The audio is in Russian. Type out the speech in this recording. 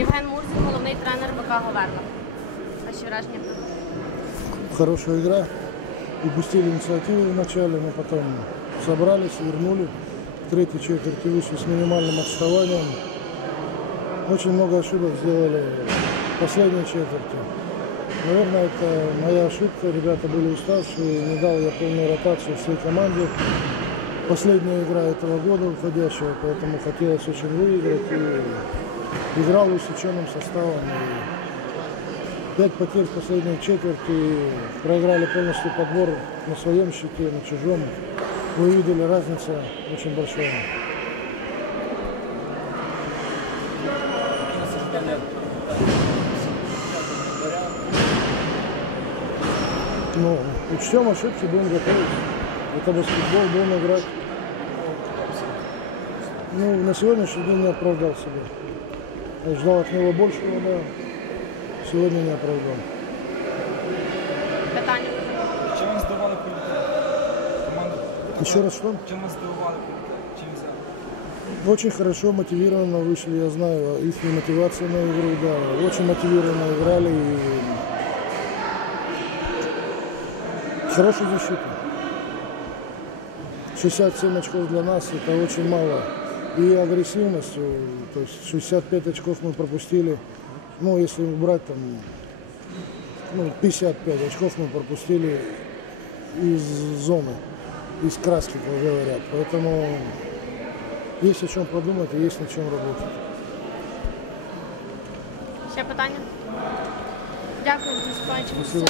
Євген Мурзик, головний тренер БК Говерла. Ваші враження? Хорошая игра. Упустили инициативу в начале, но потом собрались, вернули. В третьей четверти вышли с минимальным отставанием. Очень много ошибок сделали в последней четверти. Наверное, это моя ошибка. Ребята были уставшие. Не дал я полную ротацию всей команде. Последняя игра этого года уходящего, поэтому хотелось очень выиграть. И играл усеченным составом. Пять потерь в последней четверти, проиграли полностью подбор на своем щите, на чужом. Вы видели, разница очень большая. Ну, учтем ошибки, будем готовить. Это баскетбол, будем играть. Ну, на сегодняшний день не оправдал себя. Я ждал от него большего, да. Сегодня не оправдал. Питання. Чим здивували політики? Команда. Еще раз что? Чим вас здивували? Чим взяли? Очень хорошо, мотивированно вышли, я знаю, их мотивация на игру, да, очень мотивированно играли и хорошая защита. 67 очков для нас это очень мало. И агрессивностью, то есть 65 очков мы пропустили, ну если убрать там, ну 55 очков мы пропустили из зоны, из краски, как говорят. Поэтому есть о чем подумать и есть над чем работать. Ще питання? Дякую, Спасибо.